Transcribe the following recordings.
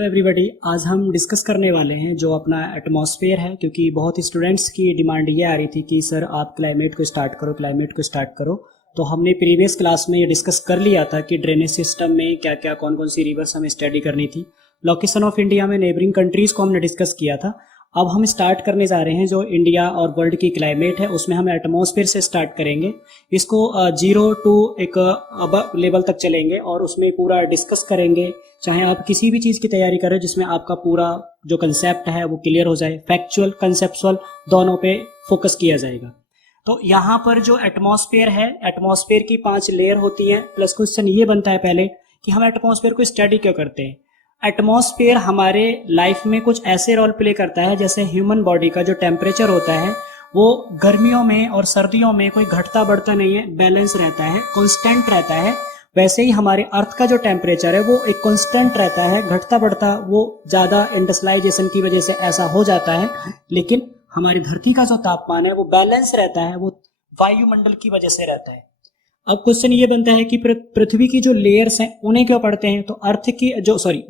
Hello everybody. आज हम discuss करने वाले हैं जो अपना एटमॉस्फेयर है, क्योंकि बहुत स्टूडेंट्स की डिमांड ये आ रही थी कि सर आप क्लाइमेट को स्टार्ट करो, क्लाइमेट को स्टार्ट करो। तो हमने प्रीवियस क्लास में ये डिस्कस कर लिया था कि ड्रेनेज सिस्टम में क्या क्या कौन कौन सी रिवर्स हमें स्टडी करनी थी। लोकेशन ऑफ इंडिया में नेबरिंग कंट्रीज़ को हमने डिस्कस किया था। अब हम स्टार्ट करने जा रहे हैं जो इंडिया और वर्ल्ड की क्लाइमेट है, उसमें हम एटमॉस्फेयर से स्टार्ट करेंगे। इसको 0 टू एक अब लेवल तक चलेंगे और उसमें पूरा डिस्कस करेंगे। चाहे आप किसी भी चीज़ की तैयारी करें जिसमें आपका पूरा जो कंसेप्ट है वो क्लियर हो जाए, फैक्चुअल कंसेप्चुअल दोनों पे फोकस किया जाएगा। तो यहाँ पर जो एटमॉस्फेयर है, एटमॉस्फेयर की 5 लेयर होती हैं। प्लस क्वेश्चन ये बनता है पहले कि हम एटमॉस्फेयर को स्टडी क्यों करते हैं। एटमॉस्फेयर हमारे लाइफ में कुछ ऐसे रोल प्ले करता है जैसे ह्यूमन बॉडी का जो टेम्परेचर होता है वो गर्मियों में और सर्दियों में कोई घटता बढ़ता नहीं है, बैलेंस रहता है, कांस्टेंट रहता है। वैसे ही हमारे अर्थ का जो टेम्परेचर है वो एक कांस्टेंट रहता है, घटता बढ़ता वो ज़्यादा इंडस्ट्रियलाइजेशन की वजह से ऐसा हो जाता है। लेकिन हमारी धरती का जो तापमान है वो बैलेंस रहता है, वो वायुमंडल की वजह से रहता है। अब क्वेश्चन ये बनता है कि पृथ्वी की जो लेयर्स हैं उन्हें क्यों पढ़ते हैं। तो अर्थ की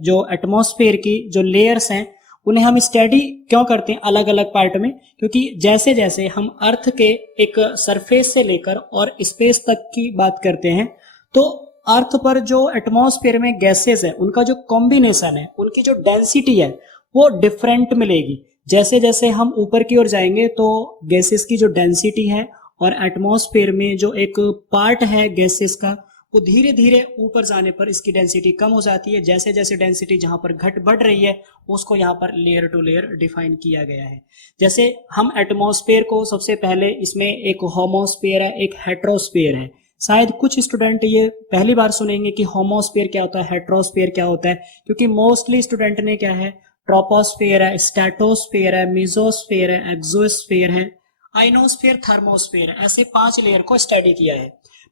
जो एटमॉस्फेयर की जो लेयर्स हैं उन्हें हम स्टडी क्यों करते हैं अलग अलग पार्ट में, क्योंकि जैसे जैसे हम अर्थ के एक सरफेस से लेकर और स्पेस तक की बात करते हैं तो अर्थ पर जो एटमॉस्फेयर में गैसेस है उनका जो कॉम्बिनेशन है, उनकी जो डेंसिटी है वो डिफरेंट मिलेगी। जैसे जैसे हम ऊपर की ओर जाएंगे तो गैसेस की जो डेंसिटी है और एटमॉस्फेयर में जो एक पार्ट है गैसेस का वो धीरे धीरे ऊपर जाने पर इसकी डेंसिटी कम हो जाती है। जैसे जैसे डेंसिटी जहां पर घट बढ़ रही है उसको यहाँ पर लेयर टू लेयर डिफाइन किया गया है। जैसे हम एटमॉस्फेयर को सबसे पहले इसमें एक होमोस्फेयर है, एक हेट्रोस्फेयर है। शायद कुछ स्टूडेंट ये पहली बार सुनेंगे कि होमोस्फेयर क्या होता है, हेट्रोस्फेयर क्या होता है, क्योंकि मोस्टली स्टूडेंट ने क्या है ट्रोपोस्फेयर है, स्ट्रेटोस्फेयर है, मेसोस्फेयर है, एक्सोस्फेयर है, आइनोस्फेयर, थर्मोस्फेयर, ऐसे 5 लेयर को स्टडी किया है।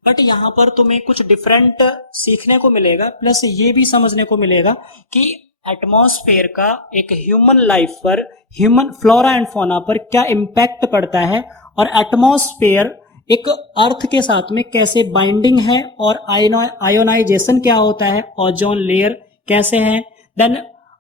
बट यहाँ पर तुम्हें कुछ डिफरेंट सीखने को मिलेगा, प्लस ये भी समझने को मिलेगा कि एटमॉस्फेयर का एक ह्यूमन लाइफ पर, ह्यूमन फ्लोरा एंड फौना पर क्या इम्पैक्ट पड़ता है और एटमॉस्फेयर एक अर्थ के साथ में कैसे बाइंडिंग है और आयोनाइजेशन क्या होता है, ओजोन लेयर कैसे है, देन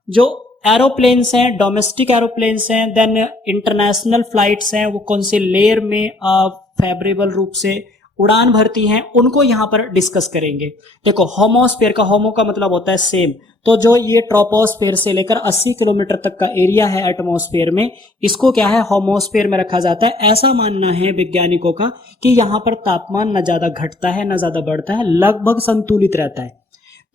जो एरोप्लेन्स हैं, डोमेस्टिक एरोप्लेन्स हैं, देन इंटरनेशनल फ्लाइट्स हैं, वो कौन से लेयर में फेवरेबल रूप से उड़ान भरती हैं, उनको यहाँ पर डिस्कस करेंगे। देखो होमोस्फेयर का, होमो का मतलब होता है सेम, तो जो ये ट्रोपोस्फेयर से लेकर 80 किलोमीटर तक का एरिया है एटमॉस्फेयर में, इसको क्या है होमोस्फेयर में रखा जाता है। ऐसा मानना है वैज्ञानिकों का कि यहाँ पर तापमान न ज्यादा घटता है न ज्यादा बढ़ता है, लगभग संतुलित रहता है।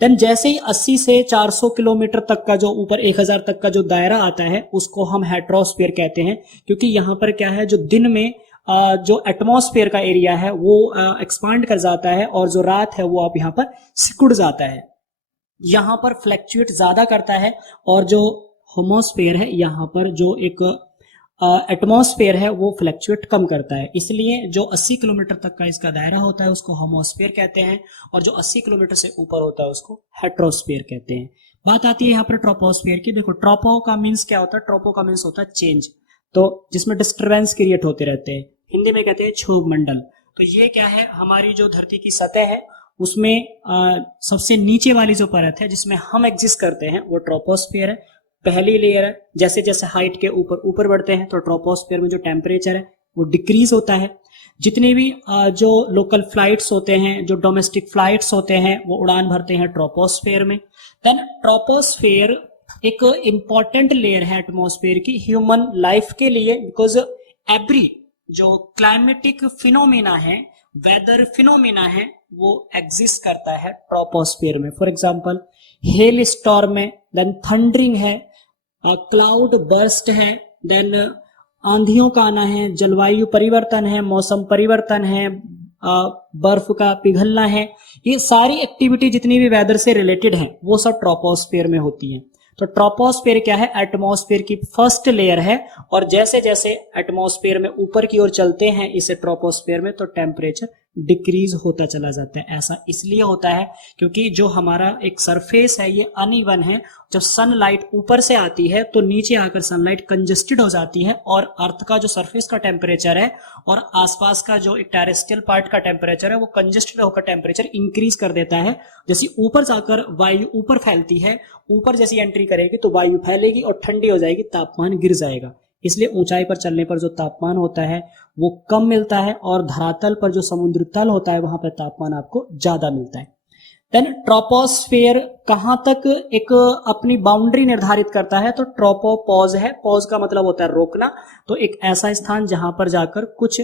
देन जैसे ही 80 से 400 किलोमीटर तक का जो ऊपर 1000 तक का जो दायरा आता है उसको हम हेट्रोस्फेयर कहते हैं, क्योंकि यहाँ पर क्या है जो दिन में जो एटमॉस्फेयर का एरिया है वो एक्सपांड कर जाता है और जो रात है वो आप यहाँ पर सिकुड़ जाता है, यहाँ पर फ्लैक्चुएट ज्यादा करता है। और जो होमोस्फेयर है यहाँ पर जो एक एटमॉस्फेयर है वो फ्लैक्चुएट कम करता है। इसलिए जो 80 किलोमीटर तक का इसका दायरा होता है उसको होमोस्फेयर कहते हैं और जो 80 किलोमीटर से ऊपर होता है उसको हेट्रोस्फेयर कहते हैं। बात आती है यहाँ पर ट्रोपोस्फेयर की। देखो ट्रोपो का मीन्स क्या होता है, ट्रोपो का मीन्स होता है चेंज, तो जिसमें डिस्टर्बेंस क्रिएट होते रहते हैं, हिंदी में कहते हैं क्षोभ मंडल। तो ये क्या है, हमारी जो धरती की सतह है उसमें सबसे नीचे वाली जो परत है जिसमें हम एग्जिस्ट करते हैं वो ट्रोपोस्फेयर है, पहली लेयर है। जैसे जैसे हाइट के ऊपर ऊपर बढ़ते हैं तो ट्रोपोस्फेयर में जो टेम्परेचर है वो डिक्रीज होता है। जितने भी जो लोकल फ्लाइट्स होते हैं, जो डोमेस्टिक फ्लाइट्स होते हैं वो उड़ान भरते हैं ट्रोपोस्फेयर में। देन ट्रोपोस्फेयर एक इंपॉर्टेंट लेयर है एटमॉस्फेयर की ह्यूमन लाइफ के लिए, बिकॉज एवरी जो क्लाइमेटिक फिनोमेना है, वेदर फिनोमेना है, वो एग्जिस्ट करता है ट्रोपोस्फेयर में। फॉर एग्जांपल हेल स्टॉर्म है, देन थंडरिंग है, क्लाउड बर्स्ट है, देन आंधियों का आना है, जलवायु परिवर्तन है, मौसम परिवर्तन है, बर्फ का पिघलना है। ये सारी एक्टिविटी जितनी भी वेदर से रिलेटेड है वो सब ट्रोपोस्फेयर में होती है। तो ट्रोपोस्फेयर क्या है, एटमॉस्फेयर की फर्स्ट लेयर है और जैसे जैसे एटमॉस्फेयर में ऊपर की ओर चलते हैं इस ट्रोपोस्फेयर में तो टेम्परेचर डिक्रीज होता चला जाता है। ऐसा इसलिए होता है क्योंकि जो हमारा एक सरफेस है ये अनइवन है। जब सनलाइट ऊपर से आती है तो नीचे आकर सनलाइट कंजेस्टेड हो जाती है और अर्थ का जो सरफेस का टेम्परेचर है और आसपास का जो एक टेरेस्ट्रियल पार्ट का टेम्परेचर है वो कंजेस्टेड होकर टेम्परेचर इंक्रीज कर देता है। जैसे ऊपर जाकर वायु ऊपर फैलती है, ऊपर जैसी एंट्री करेगी तो वायु फैलेगी और ठंडी हो जाएगी, तापमान गिर जाएगा। इसलिए ऊंचाई पर चलने पर जो तापमान होता है वो कम मिलता है और धरातल पर जो समुद्र तल होता है वहां पर तापमान आपको ज्यादा मिलता है। देन ट्रोपोस्फेयर कहां तक एक अपनी बाउंड्री निर्धारित करता है, तो ट्रोपोपॉज है, पॉज का मतलब होता है रोकना, तो एक ऐसा स्थान जहां पर जाकर कुछ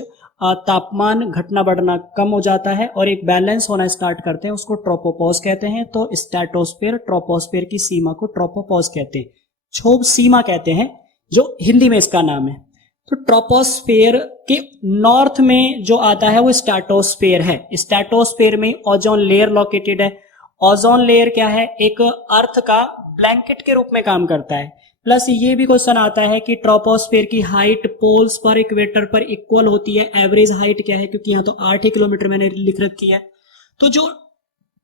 तापमान घटना बढ़ना कम हो जाता है और एक बैलेंस होना स्टार्ट करते हैं, उसको ट्रोपोपॉज कहते हैं। तो स्ट्रेटोस्फेयर ट्रोपोस्फेयर की सीमा को ट्रोपोपॉज कहते हैं, क्षोभ सीमा कहते हैं जो हिंदी में इसका नाम है। तो ट्रोपोस्फेयर के नॉर्थ में जो आता है वो स्ट्रेटोस्फेयर है। स्ट्रेटोस्फेयर में ओजोन लेयर लोकेटेड है। ओजोन लेयर क्या है, एक अर्थ का ब्लैंकेट के रूप में काम करता है। प्लस ये भी क्वेश्चन आता है कि ट्रोपोस्फेयर की हाइट पोल्स पर इक्वेटर पर इक्वल होती है, एवरेज हाइट क्या है, क्योंकि यहाँ तो 8 ही किलोमीटर मैंने लिख रखी है। तो जो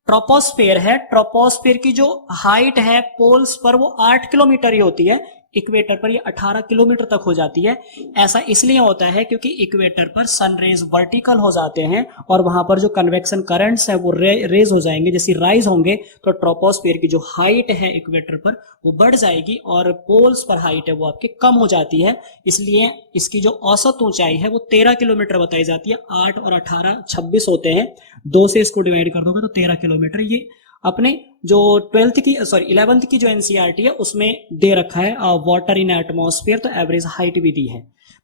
ट्रोपोस्फेयर है, ट्रोपोस्फेयर की जो हाइट है पोल्स पर वो 8 किलोमीटर ही होती है, इक्वेटर पर ये 18 किलोमीटर तक हो जाती है। ऐसा इसलिए होता है क्योंकि इक्वेटर पर सन रेज वर्टिकल हो जाते हैं और वहां पर जो कन्वेक्शन करंट्स है वो रेज हो जाएंगे, जैसे राइज होंगे तो ट्रोपोस्फेयर की जो हाइट है इक्वेटर पर वो बढ़ जाएगी और पोल्स पर हाइट है वो आपकी कम हो जाती है। इसलिए इसकी जो औसत ऊंचाई है वो 13 किलोमीटर बताई जाती है। 8 और 18 26 होते हैं, 2 से इसको डिवाइड कर दोगे तो 13 किलोमीटर। ये अपने जो 11th की जो एनसीईआरटी है उसमें दे रखा है वाटर इन एटमॉस्फेयर, तो एवरेज हाइट भी दी है।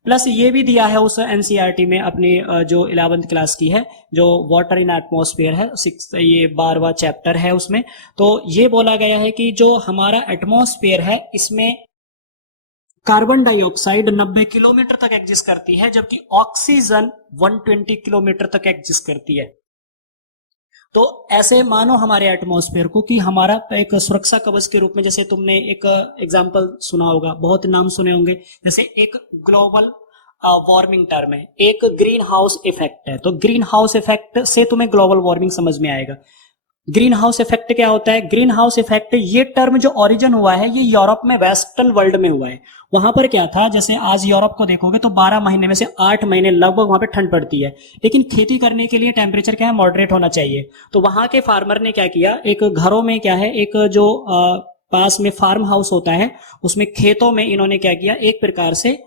प्लस ये भी दिया है उस एनसीईआरटी में अपनी जो 11th क्लास की है, जो वाटर इन एटमॉस्फेयर है, ये 12वां चैप्टर है उसमें। तो ये बोला गया है कि जो हमारा एटमॉस्फेयर है इसमें कार्बन डाइऑक्साइड 90 किलोमीटर तक एग्जिस्ट करती है, जबकि ऑक्सीजन 120 किलोमीटर तक एग्जिस्ट करती है। तो ऐसे मानो हमारे एटमॉस्फेयर को कि हमारा एक सुरक्षा कवच के रूप में, जैसे तुमने एक एग्जांपल सुना होगा, बहुत नाम सुने होंगे, जैसे एक ग्लोबल वार्मिंग टर्म है, एक ग्रीन हाउस इफेक्ट है। तो ग्रीन हाउस इफेक्ट से तुम्हें ग्लोबल वार्मिंग समझ में आएगा। ग्रीन हाउस इफेक्ट क्या होता है? ग्रीन हाउस इफेक्ट ये टर्म जो ओरिजिन हुआ है ये यूरोप में, वेस्टर्न वर्ल्ड में हुआ है। वहां पर क्या था, जैसे आज यूरोप को देखोगे तो 12 महीने में से 8 महीने लगभग वहां पे ठंड पड़ती है, लेकिन खेती करने के लिए टेम्परेचर क्या है, मॉडरेट होना चाहिए। तो वहां के फार्मर ने क्या किया, एक घरों में क्या है, एक जो पास में फार्म हाउस होता है उसमें खेतों में इन्होंने क्या किया, एक प्रकार से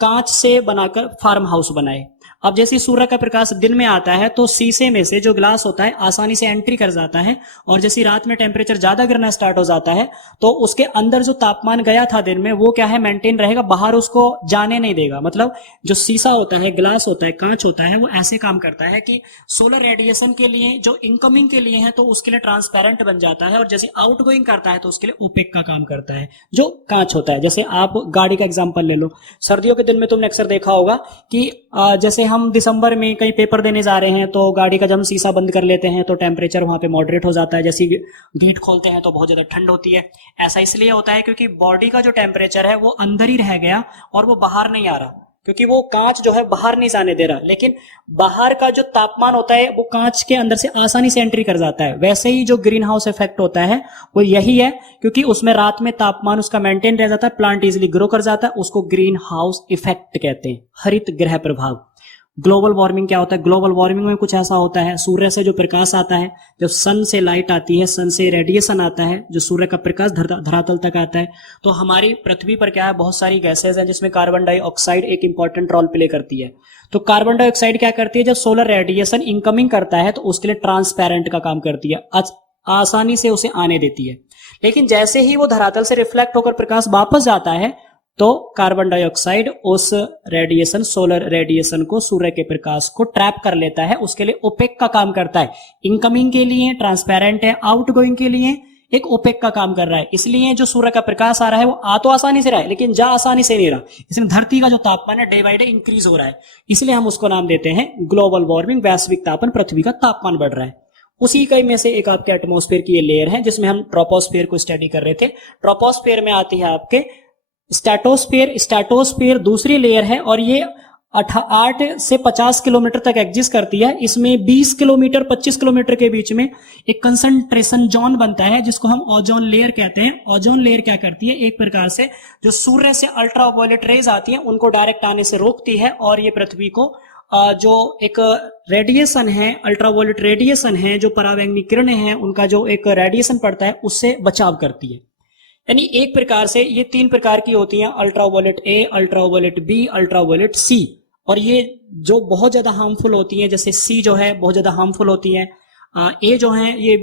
कांच से बनाकर फार्म हाउस बनाए। अब जैसे सूर्य का प्रकाश दिन में आता है तो शीशे में से जो ग्लास होता है आसानी से एंट्री कर जाता है, और जैसे रात में टेम्परेचर ज्यादा गिरना स्टार्ट हो जाता है तो उसके अंदर जो तापमान गया था दिन में वो क्या है, मेंटेन रहेगा, बाहर उसको जाने नहीं देगा। मतलब जो शीशा होता है, ग्लास होता है, कांच होता है, वो ऐसे काम करता है कि सोलर रेडिएशन के लिए जो इनकमिंग के लिए है तो उसके लिए ट्रांसपेरेंट बन जाता है, और जैसे आउटगोइंग करता है तो उसके लिए ओपेक का काम करता है जो कांच होता है। जैसे आप गाड़ी का एग्जाम्पल ले लो, सर्दियों के दिन में तुमने अक्सर देखा होगा कि जैसे हम दिसंबर में कहीं पेपर देने जा रहे हैं तो गाड़ी का जब हम शीशा बंद कर लेते हैं तो टेम्परेचर वहां पे मॉडरेट हो जाता है, जैसे गेट खोलते हैं तो बहुत ज्यादा ठंड होती है। ऐसा इसलिए होता है क्योंकि बॉडी का जो टेम्परेचर है वो अंदर ही रह गया और वो बाहर नहीं आ रहा, क्योंकि वो कांच जो है बाहर नहीं जाने दे रहा, लेकिन बाहर का जो तापमान होता है वो कांच के अंदर से आसानी से एंट्री कर जाता है। वैसे ही जो ग्रीन हाउस इफेक्ट होता है वो यही है, क्योंकि उसमें रात में तापमान उसका मेंटेन रह जाता है, प्लांट इजिली ग्रो कर जाता है, उसको ग्रीन हाउस इफेक्ट कहते हैं, हरित गृह प्रभाव। ग्लोबल वार्मिंग क्या होता है? ग्लोबल वार्मिंग में कुछ ऐसा होता है, सूर्य से जो प्रकाश आता है, जब सन से लाइट आती है, सन से रेडिएशन आता है, जो सूर्य का प्रकाश धरातल तक आता है, तो हमारी पृथ्वी पर क्या है, बहुत सारी गैसेज हैं जिसमें कार्बन डाइऑक्साइड एक इंपॉर्टेंट रोल प्ले करती है। तो कार्बन डाइऑक्साइड क्या करती है, जब सोलर रेडिएशन इनकमिंग करता है तो उसके लिए ट्रांसपेरेंट का काम करती है, आसानी से उसे आने देती है। लेकिन जैसे ही वो धरातल से रिफ्लेक्ट होकर प्रकाश वापस जाता है तो कार्बन डाइऑक्साइड उस रेडिएशन, सोलर रेडिएशन को, सूर्य के प्रकाश को ट्रैप कर लेता है, उसके लिए ओपेक का काम करता है। इनकमिंग के लिए ट्रांसपेरेंट है, आउटगोइंग के लिए एक ओपेक का काम कर रहा है। इसलिए जो सूर्य का प्रकाश आ रहा है वो आ तो आसानी से रहा है लेकिन जा आसानी से नहीं रहा, इसमें धरती का जो तापमान है डे बाई डे इंक्रीज हो रहा है, इसलिए हम उसको नाम देते हैं ग्लोबल वार्मिंग, वैश्विक तापन, पृथ्वी का तापमान बढ़ रहा है। उसी कई में से एक आपके एटमॉस्फेयर की ये लेयर है जिसमें हम ट्रोपोस्फेयर को स्टडी कर रहे थे। ट्रोपोस्फेयर में आती है आपके स्ट्रेटोस्फेयर। स्ट्रेटोस्फेयर दूसरी लेयर है और ये 8 से 50 किलोमीटर तक एग्जिस्ट करती है। इसमें 20 किलोमीटर 25 किलोमीटर के बीच में एक कंसंट्रेशन जोन बनता है जिसको हम ओजोन लेयर कहते हैं। ओजोन लेयर क्या करती है, एक प्रकार से जो सूर्य से अल्ट्रावायलेट रेज आती हैं उनको डायरेक्ट आने से रोकती है और ये पृथ्वी को जो एक रेडिएशन है, अल्ट्रावायलेट रेडिएशन है, जो परावैंगनी किरणें हैं उनका जो एक रेडिएशन पड़ता है उससे बचाव करती है। यानी एक प्रकार से ये 3 प्रकार की होती हैं, ultraviolet A, ultraviolet B, ultraviolet C. और ये जो बहुत ज्यादा हार्मफुल होती हैं, जैसे सी जो है बहुत ज्यादा हार्मफुल होती है, ए जो है ये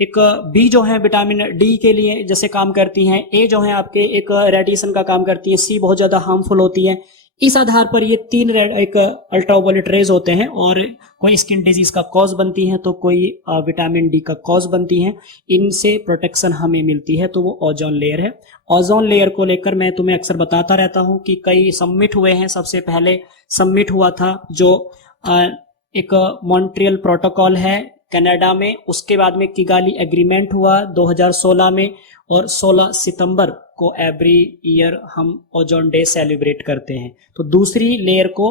एक बी जो है विटामिन डी के लिए जैसे काम करती हैं, ए जो है आपके एक रेडिएशन का काम करती है, सी बहुत ज्यादा हार्मफुल होती है। इस आधार पर ये 3 एक अल्ट्रावायलेट रेज होते हैं और कोई स्किन डिजीज का कॉज बनती हैं तो कोई विटामिन डी का कॉज बनती हैं। इनसे प्रोटेक्शन हमें मिलती है तो वो ओजोन लेयर है। ओजोन लेयर को लेकर मैं तुम्हें अक्सर बताता रहता हूं कि कई समिट हुए हैं। सबसे पहले समिट हुआ था जो एक मॉन्ट्रियल प्रोटोकॉल है कनाडा में, उसके बाद में किगाली एग्रीमेंट हुआ 2016 में, और 16 सितंबर को एवरी ईयर हम ओजोन डे सेलिब्रेट करते हैं। तो दूसरी लेयर को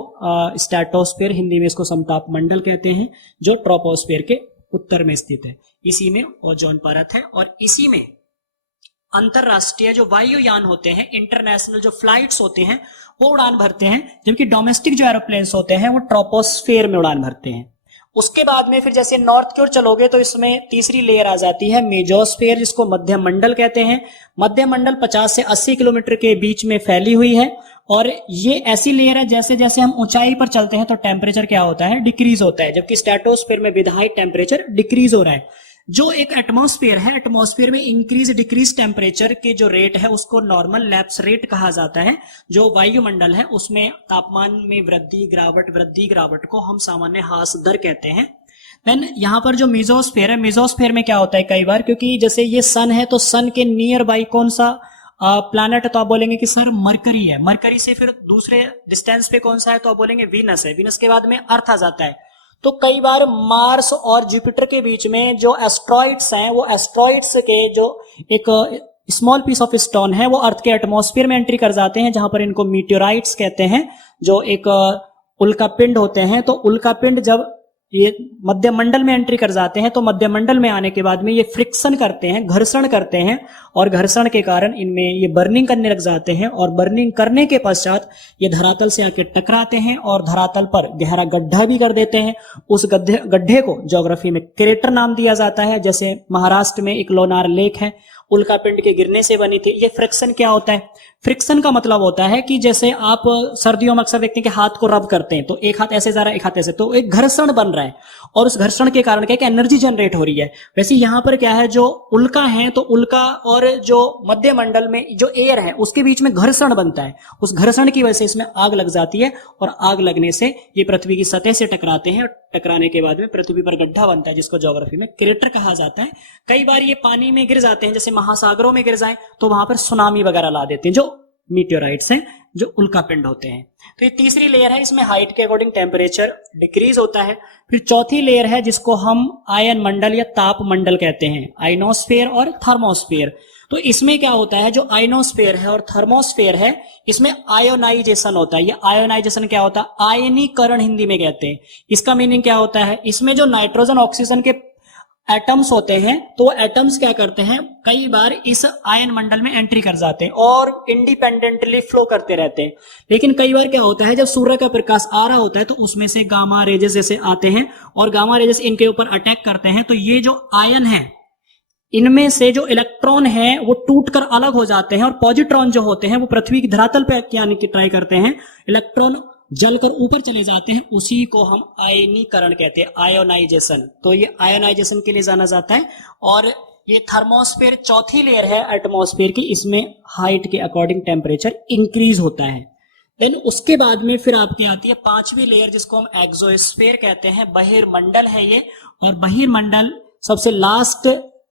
स्ट्रेटोस्फीयर, हिंदी में इसको समताप मंडल कहते हैं, जो ट्रोपोस्फीयर के उत्तर में स्थित है। इसी में ओजोन परत है और इसी में अंतरराष्ट्रीय जो वायुयान होते हैं, इंटरनेशनल जो फ्लाइट्स होते हैं वो उड़ान भरते हैं, जबकि डोमेस्टिक जो एरोप्लेन्स होते हैं वो ट्रोपोस्फीयर में उड़ान भरते हैं। उसके बाद में फिर जैसे नॉर्थ की ओर चलोगे तो इसमें तीसरी लेयर आ जाती है मेजोस्फीयर, जिसको मध्य मंडल कहते हैं। मध्य मंडल 50 से 80 किलोमीटर के बीच में फैली हुई है और ये ऐसी लेयर है जैसे जैसे हम ऊंचाई पर चलते हैं तो टेम्परेचर क्या होता है, डिक्रीज होता है, जबकि स्ट्रेटोस्फीयर में विद हाइट टेम्परेचर डिक्रीज हो रहा है। जो एक एटमॉस्फेयर है, एटमॉस्फेयर में इंक्रीज डिक्रीज टेम्परेचर के जो रेट है उसको नॉर्मल लैप्स रेट कहा जाता है। जो वायुमंडल है उसमें तापमान में वृद्धि गिरावट को हम सामान्य ह्रास दर कहते हैं। देन यहाँ पर जो मेसोस्फीयर है, मेसोस्फीयर में क्या होता है कई बार, क्योंकि जैसे ये सन है तो सन के नियर बाई कौन सा प्लैनेट है, तो आप बोलेंगे कि सर मरकरी है। मरकरी से फिर दूसरे डिस्टेंस पे कौन सा है, तो आप बोलेंगे वीनस है। वीनस के बाद में अर्थ आ जाता है। तो कई बार मार्स और जुपिटर के बीच में जो एस्ट्रॉइड्स हैं, वो एस्ट्रॉइड्स के जो एक स्मॉल पीस ऑफ स्टोन है वो अर्थ के एटमॉस्फेयर में एंट्री कर जाते हैं, जहां पर इनको मीटियोराइट्स कहते हैं, जो एक उल्कापिंड होते हैं। तो उल्कापिंड जब ये मध्य मंडल में एंट्री कर जाते हैं तो मध्य मंडल में आने के बाद में ये फ्रिक्शन करते हैं, घर्षण करते हैं, और घर्षण के कारण इनमें ये बर्निंग करने लग जाते हैं, और बर्निंग करने के पश्चात ये धरातल से आके टकराते हैं और धरातल पर गहरा गड्ढा भी कर देते हैं। उस गड्ढे को ज्योग्राफी में क्रेटर नाम दिया जाता है। जैसे महाराष्ट्र में एक लोनार लेक है, उल्कापिंड के गिरने से बनी थी। ये फ्रिक्शन क्या होता है, फ्रिक्शन का मतलब होता है कि जैसे आप सर्दियों में अक्सर देखते हैं कि हाथ को रब करते हैं तो एक हाथ ऐसे जा रहा है, एक हाथ ऐसे, तो एक घर्षण बन रहा है और उस घर्षण के कारण क्या है, एनर्जी जनरेट हो रही है। वैसे यहां पर क्या है, जो उल्का है तो उल्का और जो मध्य मंडल में जो एयर है उसके बीच में घर्षण बनता है। उस घर्षण की वजह से इसमें आग लग जाती है और आग लगने से ये पृथ्वी की सतह से टकराते हैं और टकराने के बाद में पृथ्वी पर गड्ढा बनता है, जिसको ज्योग्राफी में क्रेटर कहा जाता है। कई बार ये पानी में गिर जाते हैं, जैसे महासागरों में गिर जाए तो वहां पर सुनामी वगैरह ला देते हैं, जो मीटियोराइट्स हैं, जो उल्कापिंड होते हैं। तो ये तीसरी लेयर है, इसमें हाइट के अकॉर्डिंग टेम्परेचर डिक्रीज होता है। फिर चौथी लेयर है जिसको हम आयन मंडल या ताप मंडल कहते हैं, आइनोस्फेयर और थर्मोस्फेयर। तो इसमें क्या होता है, जो आइनोस्फेयर है और थर्मोस्फेयर है इसमें आयोनाइजेशन होता है। ये आयोनाइजेशन क्या होता है, आयनीकरण हिंदी में कहते हैं। इसका मीनिंग क्या होता है, इसमें जो नाइट्रोजन ऑक्सीजन के एटम्स होते हैं तो वो एटम्स क्या करते हैं, कई बार इस आयन मंडल में एंट्री कर जाते हैं और इंडिपेंडेंटली फ्लो करते रहते हैं। लेकिन कई बार क्या होता है, जब सूर्य का प्रकाश आ रहा होता है तो उसमें से गामा रेजेस जैसे आते हैं और गामा रेजेस इनके ऊपर अटैक करते हैं, तो ये जो आयन है इनमें से जो इलेक्ट्रॉन है वो टूटकर अलग हो जाते हैं और पॉजिट्रॉन जो होते हैं वो पृथ्वी की धरातल पे आने की ट्राई करते हैं, इलेक्ट्रॉन जलकर ऊपर चले जाते हैं, उसी को हम आयनीकरण कहते हैं, आयोनाइजेशन। तो ये आयोनाइजेशन के लिए जाना जाता है। और ये थर्मोस्फेयर चौथी लेयर है एटमॉस्फेयर की, इसमें हाइट के अकॉर्डिंग टेम्परेचर इंक्रीज होता है। देन उसके बाद में फिर आपकी आती है पांचवी लेयर जिसको हम एक्सोस्फेयर कहते हैं, बहिर्मंडल है ये। और बहिर्मंडल सबसे लास्ट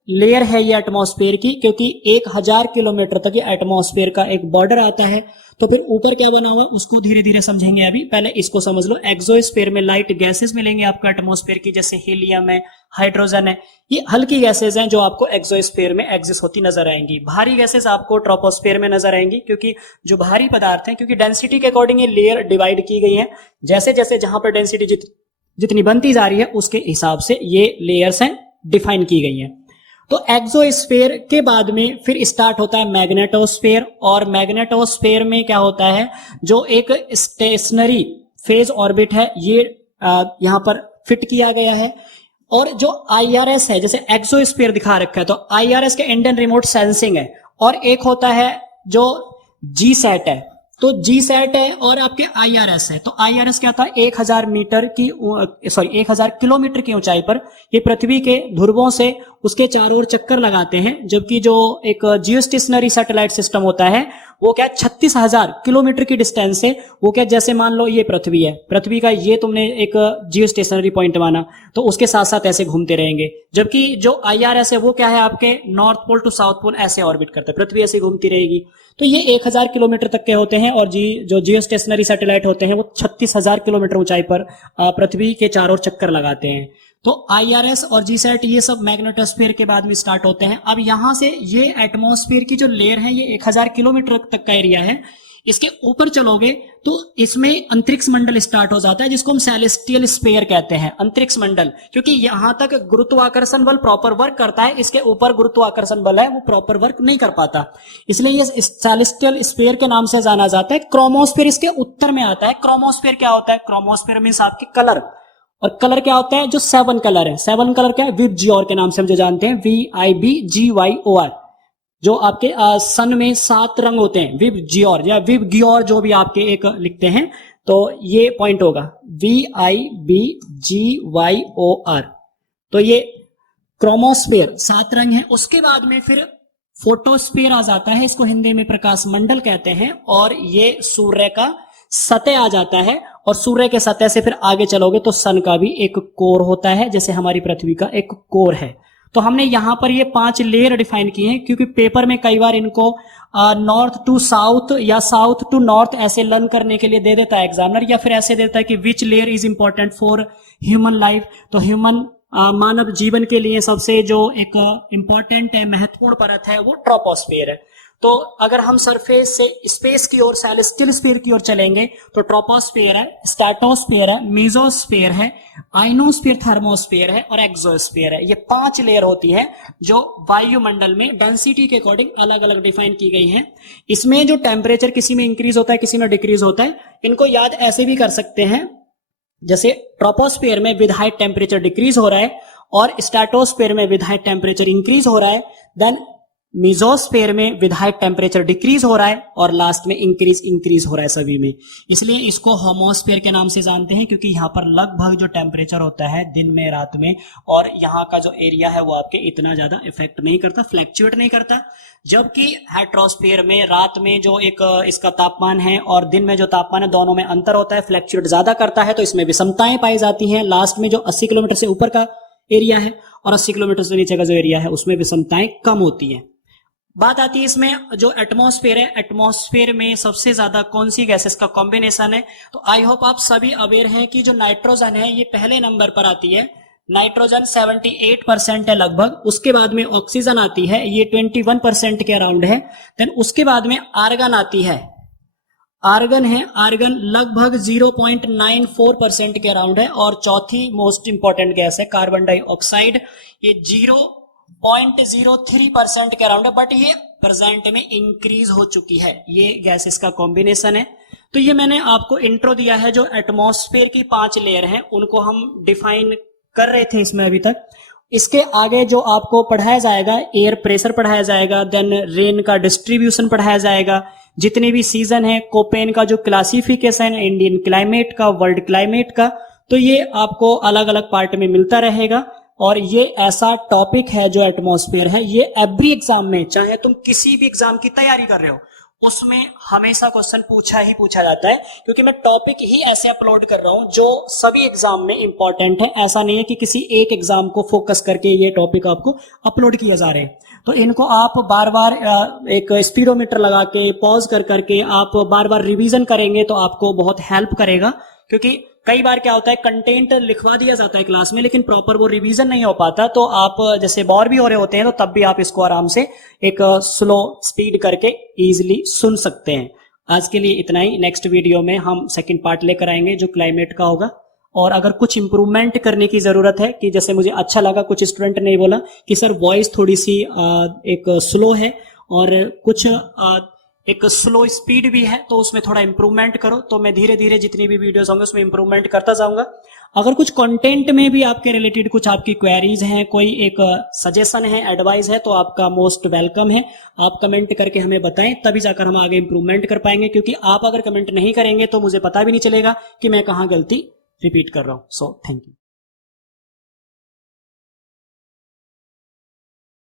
लेयर है ये एटमॉस्फेयर की, क्योंकि 1000 किलोमीटर तक ये एटमॉस्फेयर का एक बॉर्डर आता है। तो फिर ऊपर क्या बना हुआ उसको धीरे धीरे समझेंगे। अभी पहले इसको समझ लो। एक्सोस्फेयर में लाइट गैसेस मिलेंगे आपको एटमॉस्फेयर की, जैसे हीलियम है, हाइड्रोजन है। ये हल्की गैसेस हैं जो आपको एक्सोस्फेयर में एग्जिस्ट होती नजर आएंगी। भारी गैसेस आपको ट्रोपोस्फेयर में नजर आएंगी, क्योंकि जो भारी पदार्थ हैं, क्योंकि डेंसिटी के अकॉर्डिंग ये लेयर डिवाइड की गई है। जैसे जैसे जहां पर डेंसिटी जितनी बनती जा रही है उसके हिसाब से ये लेयर्स हैं डिफाइन की गई हैं। तो एक्सोस्फेयर के बाद में फिर स्टार्ट होता है मैग्नेटोस्फेयर, और मैग्नेटोस्फेयर में क्या होता है, जो एक स्टेशनरी फेज ऑर्बिट है ये यहां पर फिट किया गया है। और जो IRS है, जैसे एक्सोस्फेयर दिखा रखा है, तो IRS के इंडियन रिमोट सेंसिंग है। और एक होता है जो GSAT है, तो GSAT है और आपके IRS है। तो IRS क्या था, 1000 किलोमीटर की ऊंचाई पर ये पृथ्वी के ध्रुवों से उसके चारों ओर चक्कर लगाते हैं, जबकि जो एक जियोस्टेशनरी सैटेलाइट सिस्टम होता है वो क्या 36,000 किलोमीटर की डिस्टेंस से, वो क्या जैसे मान लो ये पृथ्वी है, पृथ्वी का ये तुमने एक जियोस्टेशनरी पॉइंट माना, तो उसके साथ साथ ऐसे घूमते रहेंगे। जबकि जो IRS है वो क्या है, आपके north pole to south pole ऐसे ऑर्बिट करता है, पृथ्वी ऐसे घूमती रहेगी। तो ये 1000 किलोमीटर तक के होते हैं, और जो जियोस्टेशनरी सैटेलाइट होते हैं वो 36,000 किलोमीटर ऊंचाई पर पृथ्वी के चारों ओर चक्कर लगाते हैं। तो IRS और GSAT ये सब मैग्नेटोस्फीयर के बाद में स्टार्ट होते हैं। अब यहां से ये एटमॉस्फेयर की जो लेयर है ये 1000 किलोमीटर तक का एरिया है। इसके ऊपर चलोगे तो इसमें अंतरिक्ष मंडल स्टार्ट हो जाता है, जिसको हम सेलेस्टियल स्फीयर कहते हैं, अंतरिक्ष मंडल। क्योंकि यहां तक गुरुत्वाकर्षण बल प्रॉपर वर्क करता है, इसके ऊपर गुरुत्वाकर्षण बल है वो प्रॉपर वर्क नहीं कर पाता, इसलिए ये सेलेस्टियल स्फीयर के नाम से जाना जाता है। क्रोमोस्फीयर इसके उत्तर में आता है। क्रोमोस्फीयर क्या होता है, क्रोमोस्फीयर मींस आपके कलर, और कलर क्या होता है, जो 7 कलर है। 7 कलर क्या है, विबजियोर के नाम से हम जो जानते हैं, VIBGYOR, जो आपके सन में 7 रंग होते हैं, विबजियोर या विबगियोर जो भी आपके एक लिखते हैं, तो ये पॉइंट होगा VIBGYOR। तो ये क्रोमोस्फीयर 7 रंग है। उसके बाद में फिर फोटोस्फीयर आ जाता है, इसको हिंदी में प्रकाश मंडल कहते हैं, और ये सूर्य का सतह आ जाता है। और सूर्य के सतह से फिर आगे चलोगे तो सन का भी एक कोर होता है, जैसे हमारी पृथ्वी का एक कोर है। तो हमने यहां पर ये 5 लेयर डिफाइन किए हैं, क्योंकि पेपर में कई बार इनको नॉर्थ टू साउथ या साउथ टू नॉर्थ ऐसे लर्न करने के लिए दे देता है एग्जामिनर, या फिर ऐसे देता है कि which layer is important for human life. तो ह्यूमन मानव जीवन के लिए सबसे जो एक इंपॉर्टेंट है, महत्वपूर्ण परत है, वो ट्रोपोस्फियर है। तो अगर हम सरफेस से स्पेस की ओर, सेलेस्टियल स्फीयर की ओर चलेंगे, तो ट्रोपोस्फियर है, स्ट्रेटोस्फियर है, मेसोस्फियर है, आइनोस्फियर, थर्मोस्फियर है और एक्सोस्फियर है। ये 5 लेयर होती है जो वायुमंडल में डेंसिटी के अकॉर्डिंग अलग अलग डिफाइन की गई है। इसमें जो टेम्परेचर किसी में इंक्रीज होता है, किसी में डिक्रीज होता है, इनको याद ऐसे भी कर सकते हैं, जैसे ट्रोपोस्फियर में विद हाइट टेम्परेचर डिक्रीज हो रहा है, और स्ट्रेटोस्फियर में विद हाइट टेम्परेचर इंक्रीज हो रहा है, देन मेसोस्फीयर में विद हाइट टेम्परेचर डिक्रीज हो रहा है, और लास्ट में इंक्रीज हो रहा है सभी में। इसलिए इसको होमोस्फीयर के नाम से जानते हैं, क्योंकि यहाँ पर लगभग जो टेम्परेचर होता है दिन में रात में, और यहाँ का जो एरिया है वो आपके इतना ज्यादा इफेक्ट नहीं करता, फ्लैक्चुएट नहीं करता। जबकि हेट्रोस्फीयर में रात में जो एक इसका तापमान है और दिन में जो तापमान है, दोनों में अंतर होता है, फ्लैक्चुएट ज्यादा करता है, तो इसमें विषमताएं पाई जाती हैं। लास्ट में जो 80 किलोमीटर से ऊपर का एरिया है और 80 किलोमीटर से नीचे का जो एरिया है उसमें विषमताएं कम होती है। बात आती है इसमें जो एटमॉस्फेयर है, एटमॉस्फेयर में सबसे ज्यादा कौन सी गैसेस का कॉम्बिनेशन है। तो आई होप आप सभी अवेयर हैं कि जो नाइट्रोजन है ये पहले नंबर पर आती है। नाइट्रोजन 78% है लगभग। उसके बाद में ऑक्सीजन आती है, ये 21% के अराउंड है। देन उसके बाद में आर्गन आती है, आर्गन है, आर्गन लगभग 0.94% के अराउंड है। और चौथी मोस्ट इंपॉर्टेंट गैस है कार्बन डाइऑक्साइड, ये 0.03% के अराउंड है, बट ये प्रेजेंट में इंक्रीज हो चुकी है। ये गैसेस का कॉम्बिनेशन है। तो ये मैंने आपको इंट्रो दिया है, जो एटमॉस्फेयर की 5 लेयर हैं उनको हम डिफाइन कर रहे थे इसमें अभी तक। इसके आगे जो आपको पढ़ाया जाएगा, एयर प्रेशर पढ़ाया जाएगा, देन रेन का डिस्ट्रीब्यूशन पढ़ाया जाएगा, जितने भी सीजन है, कोपेन का जो क्लासिफिकेशन है, इंडियन क्लाइमेट का, वर्ल्ड क्लाइमेट का, तो ये आपको अलग अलग पार्ट में मिलता रहेगा। और ये ऐसा टॉपिक है जो एटमॉस्फेयर है, ये एवरी एग्जाम में, चाहे तुम किसी भी एग्जाम की तैयारी कर रहे हो उसमें हमेशा क्वेश्चन पूछा ही पूछा जाता है, क्योंकि मैं टॉपिक ही ऐसे अपलोड कर रहा हूं जो सभी एग्जाम में इंपॉर्टेंट है। ऐसा नहीं है कि किसी एक एग्जाम को फोकस करके ये टॉपिक आपको अपलोड किया जा रहे हैं। तो इनको आप बार बार एक स्पीडोमीटर लगा के पॉज कर करके आप बार बार रिवीजन करेंगे तो आपको बहुत हेल्प करेगा। क्योंकि कई बार क्या होता है, कंटेंट लिखवा दिया जाता है क्लास में लेकिन प्रॉपर वो रिवीजन नहीं हो पाता, तो आप जैसे बोर भी हो रहे होते हैं तो तब भी आप इसको आराम से एक स्लो स्पीड करके इजीली सुन सकते हैं। आज के लिए इतना ही। नेक्स्ट वीडियो में हम सेकंड पार्ट लेकर आएंगे जो क्लाइमेट का होगा। और अगर कुछ इंप्रूवमेंट करने की जरूरत है, कि जैसे मुझे अच्छा लगा कुछ स्टूडेंट ने बोला कि सर वॉइस थोड़ी सी एक स्लो है और कुछ एक स्लो स्पीड भी है, तो उसमें थोड़ा इंप्रूवमेंट करो, तो मैं धीरे धीरे जितनी भी वीडियोस होंगे उसमें इंप्रूवमेंट करता जाऊंगा। अगर कुछ कंटेंट में भी आपके रिलेटेड कुछ आपकी क्वेरीज हैं, कोई एक सजेशन है, एडवाइस है, तो आपका मोस्ट वेलकम है। आप कमेंट करके हमें बताएं, तभी जाकर हम आगे इंप्रूवमेंट कर पाएंगे। क्योंकि आप अगर कमेंट नहीं करेंगे तो मुझे पता भी नहीं चलेगा कि मैं कहाँ गलती रिपीट कर रहा हूँ। So thank you.